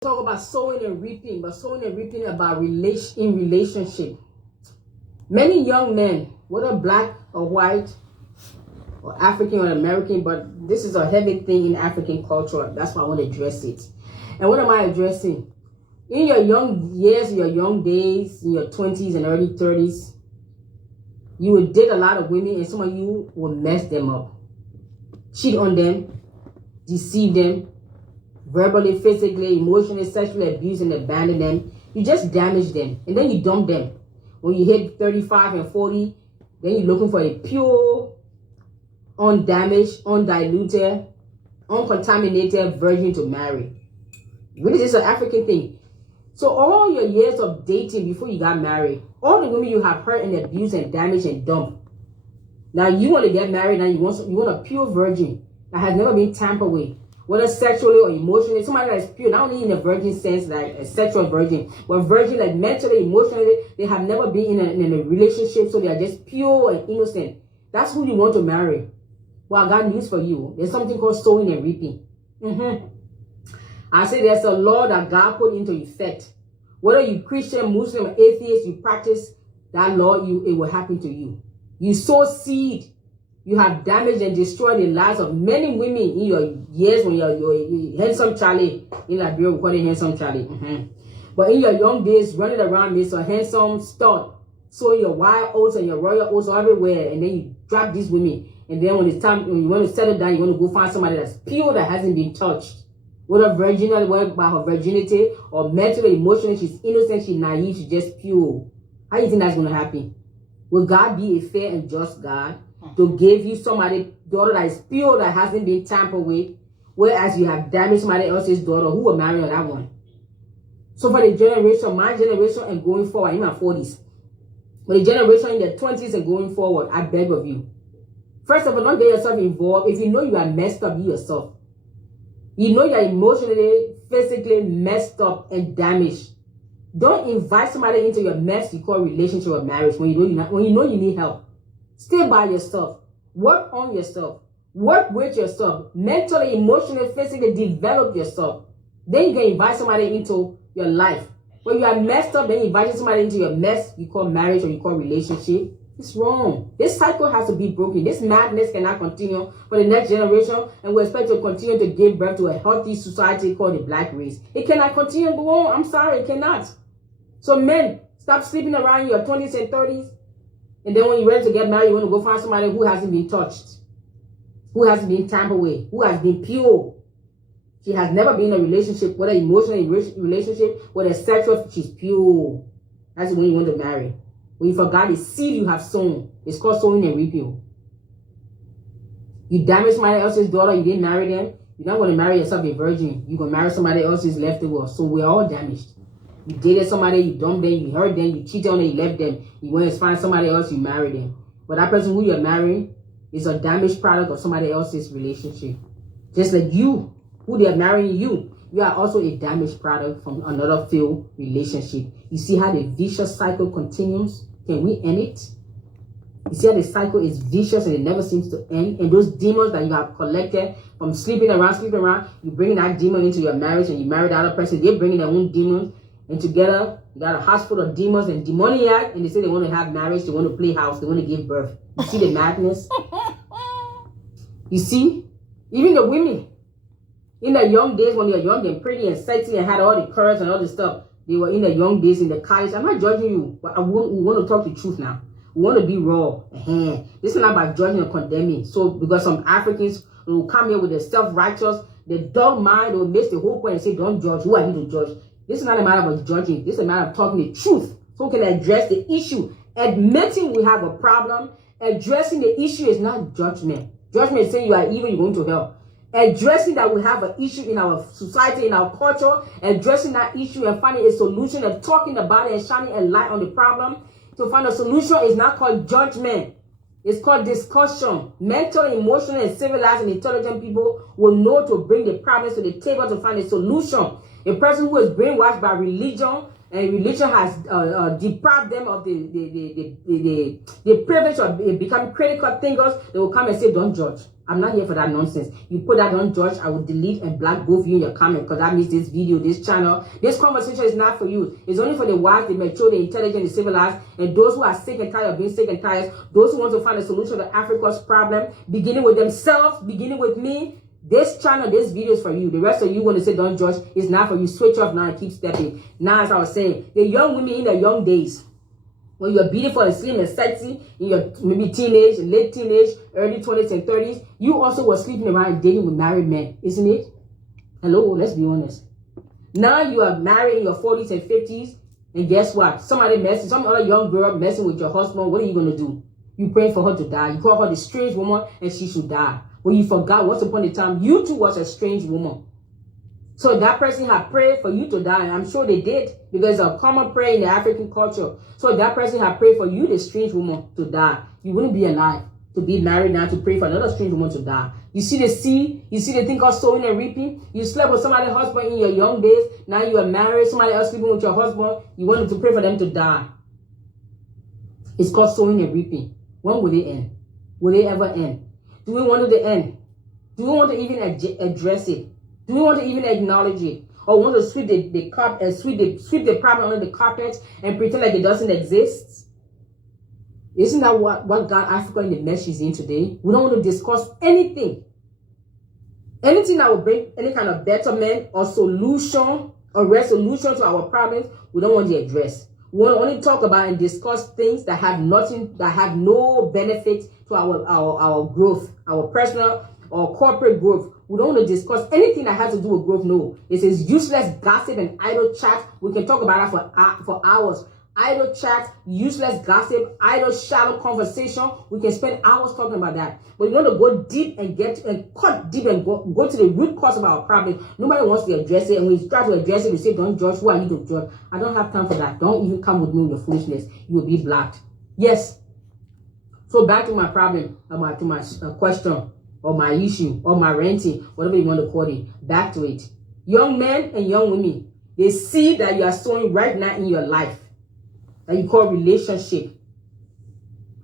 Talk about sowing and reaping, but sowing and reaping about relationship. Many young men, whether black or white or African or American, but this is a heavy thing in African culture. That's why I want to address it. And what am I addressing? In your young years, your young days, in your 20s and early 30s, you will date a lot of women, and some of you will mess them up, cheat on them, deceive them, verbally, physically, emotionally, sexually abuse and abandon them. You just damage them, and then you dump them. When you hit 35 and 40, then you're looking for a pure, undamaged, undiluted, uncontaminated virgin to marry. Really, this is an African thing. So all your years of dating before you got married, all the women you have hurt and abused and damaged and dumped, now you want to get married. Now you want a pure virgin that has never been tampered with, whether sexually or emotionally, somebody that is pure, not only in a virgin sense, like a sexual virgin, but virgin like mentally, emotionally, they have never been in a relationship, so they are just pure and innocent. That's who you want to marry. Well, I got news for you. There's something called sowing and reaping. I say there's a law that God put into effect. Whether you Christian, Muslim, or atheist, you practice that law, it will happen to you. You sow seed. You have damaged and destroyed the lives of many women in your years when you're handsome Charlie. In Liberia, we call it handsome Charlie. But in your young days, running around with a handsome stud, sowing your wild oats and your royal oats everywhere, and then you drop these women. And then when it's time, when you want to settle down, you want to go find somebody that's pure, that hasn't been touched. Whether virginal, whether by her virginity, or mentally, emotionally, she's innocent, she's naive, she's just pure. How do you think that's going to happen? Will God be a fair and just God to give you somebody, daughter that is pure, that hasn't been tampered with, whereas you have damaged somebody else's daughter? Who will marry on that one? So for the generation, my generation and going forward, in my 40s, for the generation in their 20s and going forward, I beg of you, first of all, don't get yourself involved. If you know you are messed up, you yourself, you know you are emotionally, physically messed up and damaged, don't invite somebody into your mess you call relationship or marriage when you know you need help. Stay by yourself. Work on yourself. Work with yourself. Mentally, emotionally, physically develop yourself. Then you can invite somebody into your life. When you are messed up, then you invite somebody into your mess you call marriage or you call relationship. It's wrong. This cycle has to be broken. This madness cannot continue for the next generation, and we expect to continue to give birth to a healthy society called the black race. It cannot continue to go on. I'm sorry, it cannot. So men, stop sleeping around in your 20s and 30s. And then when you're ready to get married, you want to go find somebody who hasn't been touched, who hasn't been tampered with, who has been pure. She has never been in a relationship, whether emotional relationship, whether sexual, she's pure. That's when you want to marry. When you forgot the seed you have sown, it's called sowing and repeal. You damage somebody else's daughter, you didn't marry them, you're not going to marry yourself a virgin. You're going to marry somebody else's leftover. So we're all damaged. You dated somebody, you dumped them, you hurt them, you cheated on them, you left them. You went to find somebody else, you married them. But that person who you're marrying is a damaged product of somebody else's relationship. Just like you, who they're marrying you, you are also a damaged product from another failed relationship. You see how the vicious cycle continues? Can we end it? You see how the cycle is vicious and it never seems to end? And those demons that you have collected from sleeping around, you bring that demon into your marriage and you marry the other person, they're bringing their own demons. And together, you got a house full of demons and demoniac, and they say they want to have marriage, they want to play house, they want to give birth. You see the madness? You see? Even the women, in their young days, when they were young and pretty and sexy and had all the curves and all this stuff, they were in their young days in the college. I'm not judging you, but we want to talk the truth now. We want to be raw. This is not about judging or condemning. So, because some Africans will come here with their self-righteous, their dull mind, will miss the whole point and say, don't judge. Who are you to judge? This is not a matter of judging. This is a matter of talking the truth. So we can address the issue. Admitting we have a problem, addressing the issue is not judgment. Judgment is saying you are evil, you're going to hell. Addressing that we have an issue in our society, in our culture, addressing that issue and finding a solution and talking about it and shining a light on the problem. To find a solution is not called judgment. It's called discussion. Mental, emotional, and civilized and intelligent people will know to bring the problems to the table to find a solution. A person who is brainwashed by religion, and religion has deprived them of the privilege of becoming critical thinkers, they will come and say, don't judge. I'm not here for that nonsense. You put that on George, I will delete and block both of you in your comment, because that means this video, this channel, this conversation is not for you. It's only for the wise, the mature, the intelligent, the civilized, and those who are sick and tired of being sick and tired, those who want to find a solution to Africa's problem, beginning with themselves, beginning with me. This channel, this video is for you. The rest of you want to say, don't judge, it's not for you. Switch off now and keep stepping. Now, as I was saying, the young women in their young days, when you're beautiful and slim and sexy, in your maybe teenage, late teenage, early 20s and 30s, you also were sleeping around and dating with married men, isn't it? Hello, let's be honest. Now you are married in your 40s and 50s, and guess what? Some other young girl messing with your husband, what are you going to do? You praying for her to die. You call her the strange woman and she should die. But you forgot once upon a time, you too was a strange woman. So that person had prayed for you to die, and I'm sure they did, because it's a common prayer in the African culture. So that person had prayed for you, the strange woman, to die. You wouldn't be alive to be married now to pray for another strange woman to die. You see the seed? You see the thing called sowing and reaping? You slept with somebody's husband in your young days. Now you are married. Somebody else sleeping with your husband. You wanted to pray for them to die. It's called sowing and reaping. When will it end? Will it ever end? Do we want it to end? Do we want to even address it? Do we want to even acknowledge it? Or want to sweep the carpet and sweep the problem under the carpet and pretend like it doesn't exist? Isn't that what got Africa in the mess she's in today? We don't want to discuss anything. Anything that will bring any kind of betterment or solution or resolution to our problems, we don't want to address. We want to only talk about and discuss things that have nothing, that have no benefit to our growth, our personal or corporate growth. We don't want to discuss anything that has to do with growth. No, it is useless gossip and idle chat. We can talk about that for hours. Idle chat, useless gossip, idle shallow conversation. We can spend hours talking about that. But you want to go deep and cut deep and go to the root cause of our problem. Nobody wants to address it. And when you try to address it, you say, don't judge. Who are you to judge? I don't have time for that. Don't even come with me with your foolishness. You will be blocked. Yes. So back to my problem, to my question, or my issue, or my renting, whatever you want to call it. Back to it. Young men and young women, they see that you are sowing right now in your life, that you call relationship,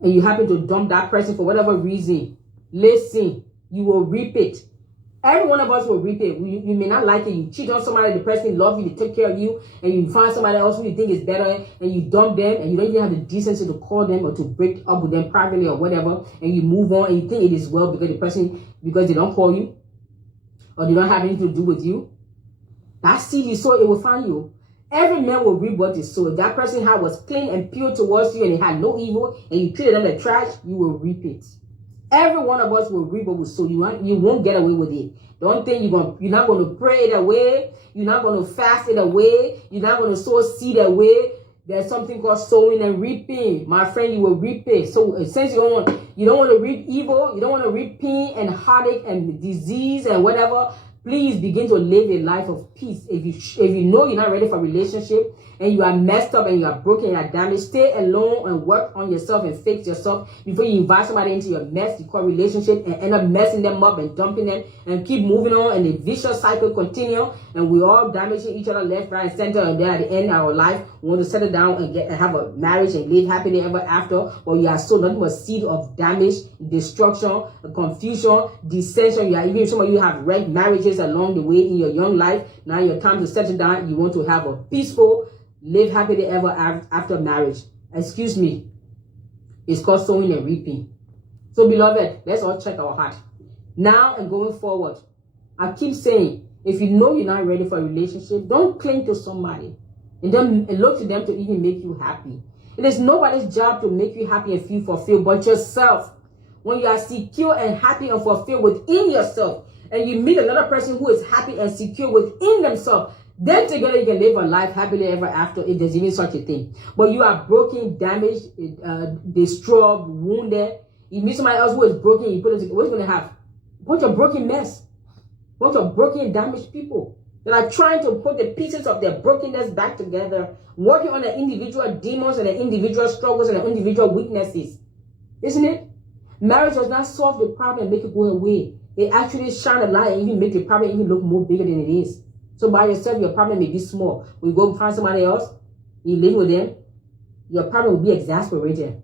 and you happen to dump that person for whatever reason. Listen, you will reap it. Every one of us will reap it. You may not like it. You cheat on somebody, the person loves you, they take care of you, and you find somebody else who you think is better, and you dump them, and you don't even have the decency to call them or to break up with them privately or whatever, and you move on, and you think it is well because they don't call you, or they don't have anything to do with you. That seed you sow, it will find you. Every man will reap what he sowed. If that person's heart was clean and pure towards you and it had no evil, and you treated them like trash, you will reap it. Every one of us will reap what we sow. You won't get away with it. Don't think you're not going to pray it away. You're not going to fast it away. You're not going to sow seed away. There's something called sowing and reaping. My friend, you will reap it. So since you don't want to reap evil, you don't want to reap pain and heartache and disease and whatever, please begin to live a life of peace. If you know you're not ready for a relationship and you are messed up and you are broken and you are damaged, stay alone and work on yourself and fix yourself before you invite somebody into your mess you call relationship and end up messing them up and dumping them and keep moving on, and the vicious cycle continue, and we all damaging each other left, right, and center, and then at the end of our life we want to settle down and have a marriage and live happily ever after, or you are so nothing but seed of damage, destruction, confusion, dissension. Some of you have wrecked marriages along the way in your young life. Now your time to settle down. You want to have a peaceful, live happily ever after marriage. Excuse me. It's called sowing and reaping. So beloved, let's all check our heart. Now and going forward, I keep saying, if you know you're not ready for a relationship, don't cling to somebody and look to them to even make you happy. It is nobody's job to make you happy and feel fulfilled but yourself. When you are secure and happy and fulfilled within yourself, and you meet another person who is happy and secure within themselves, then together you can live a life happily ever after, if there's even such a thing. But you are broken, damaged, destroyed, wounded. You meet somebody else who is broken, you put it together, what's going to have? A bunch of broken mess. A bunch of broken, damaged people that are trying to put the pieces of their brokenness back together, working on their individual demons and their individual struggles and their individual weaknesses. Isn't it? Marriage does not solve the problem and make it go away. It actually shine a light and even make the problem even look more bigger than it is. So by yourself, your problem may be small. When you go find somebody else, you live with them, your problem will be exasperated.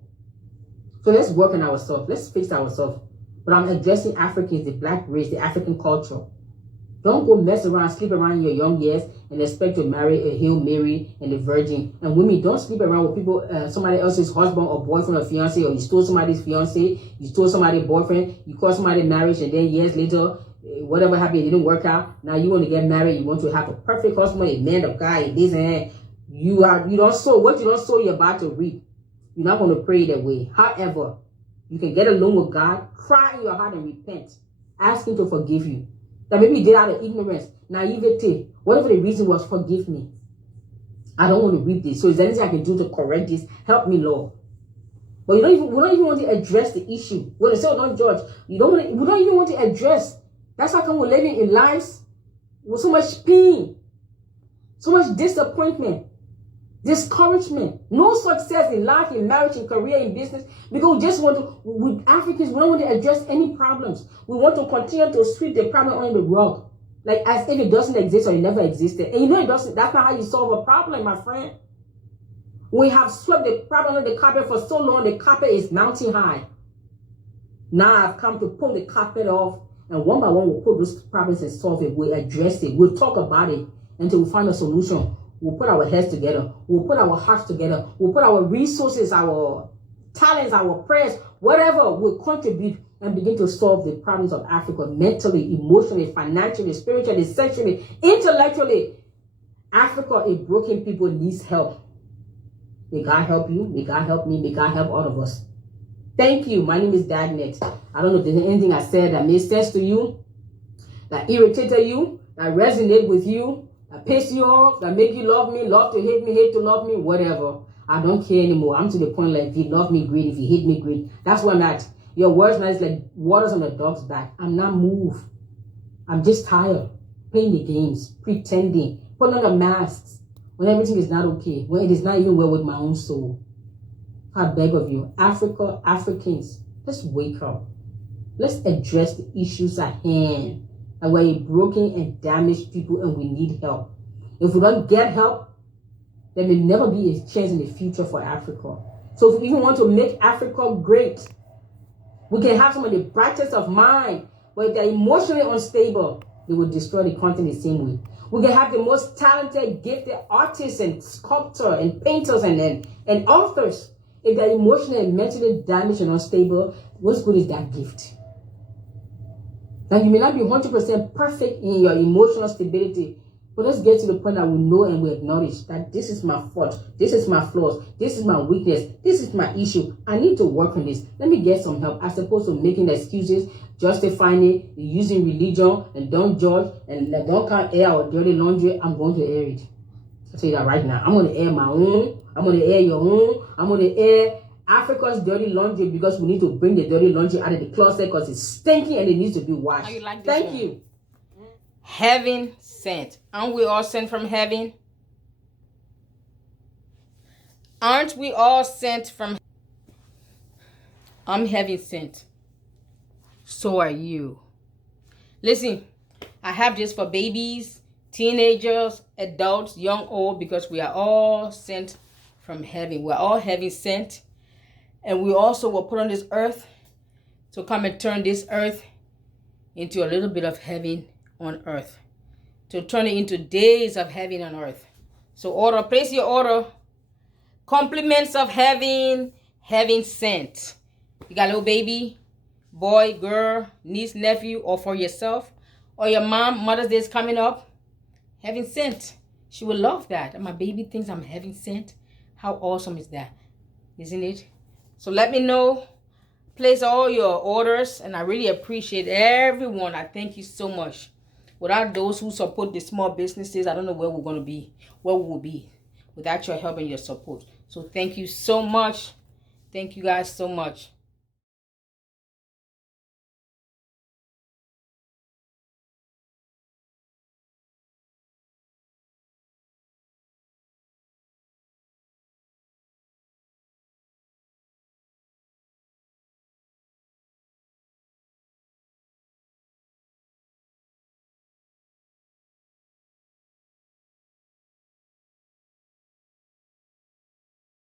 So let's work on ourselves. Let's fix ourselves. But I'm addressing Africans, the black race, the African culture. Don't go mess around, sleep around in your young years and expect to marry a Hail Mary and a virgin. And women, don't sleep around with people, somebody else's husband or boyfriend or fiance, or you stole somebody's fiance, you stole somebody's boyfriend, you caused somebody marriage, and then years later, whatever happened, it didn't work out. Now you want to get married, you want to have a perfect husband, a man of God, this and that. You don't sow what you don't sow, you're about to reap. You're not going to pray that way. However, you can get alone with God, cry in your heart and repent. Ask Him to forgive you. That maybe you did out of ignorance, naivete, whatever the reason was, forgive me. I don't want to reap this. So is there anything I can do to correct this? Help me, Lord. But we don't even want to address the issue. When they say, oh, don't judge, we don't even want to address. That's how come we're living in lives with so much pain, so much disappointment, discouragement, no success in life, in marriage, in career, in business, because we just want to, with Africans, we don't want to address any problems. We want to continue to sweep the problem under the rug, like as if it doesn't exist or it never existed. And you know it doesn't. That's not how you solve a problem, my friend. We have swept the problem under the carpet for so long, the carpet is mountain high. Now I've come to pull the carpet off, and one by one we'll put those problems and solve it. We'll address it. We'll talk about it until we find a solution. We'll put our heads together. We'll put our hearts together. We'll put our resources, our talents, our prayers, whatever will contribute and begin to solve the problems of Africa mentally, emotionally, financially, spiritually, sexually, intellectually. Africa, a broken people, needs help. May God help you. May God help me. May God help all of us. Thank you. My name is Dagnet. I don't know if there's anything I said that made sense to you, that irritated you, that resonated with you, that pissed you off, that make you love me, love to hate me, hate to love me, whatever. I don't care anymore. I'm to the point like, if you love me, great. If you hate me, great. That's where I'm at. Your words now is like waters on the dog's back. I'm not moved. I'm just tired. Playing the games, pretending, putting on the masks when everything is not okay, when it is not even well with my own soul. I beg of you, Africa, Africans, let's wake up. Let's address the issues at hand. And we're a broken and damaged people and we need help. If we don't get help, there may never be a chance in the future for Africa. So if we even want to make Africa great, we can have some of the brightest of mind, but if they're emotionally unstable, they will destroy the country the same way. We can have the most talented, gifted artists and sculptors and painters and authors. If they're emotionally and mentally damaged and unstable, what's good is that gift? Now, you may not be 100% perfect in your emotional stability, but let's get to the point that we know and we acknowledge that this is my fault, this is my flaws, this is my weakness, this is my issue. I need to work on this. Let me get some help, as opposed to making excuses, justifying it, using religion, and don't judge, and don't can't air our dirty laundry. I'm going to air it. I'll tell you that right now. I'm going to air my own. I'm going to air your own. I'm going to air Africa's dirty laundry, because we need to bring the dirty laundry out of the closet because it's stinky and it needs to be washed. How you like this Thank one? you. Heaven sent. Aren't we all sent from heaven? Aren't we all sent from? I'm heaven sent. So are you. Listen, I have this for babies, teenagers, adults, young, old, because we are all sent from heaven. We're all heaven sent. And we also were put on this earth to come and turn this earth into a little bit of heaven on earth. To turn it into days of heaven on earth. So order, place your order. Compliments of heaven, heaven sent. You got a little baby, boy, girl, niece, nephew, or for yourself, or your mom, Mother's Day is coming up. Heaven sent. She will love that. And my baby thinks I'm heaven sent. How awesome is that? Isn't it? So let me know. Place all your orders, and I really appreciate everyone. I thank you so much. Without those who support the small businesses, I don't know where we're going to be, where we will be without your help and your support. So thank you so much. Thank you guys so much.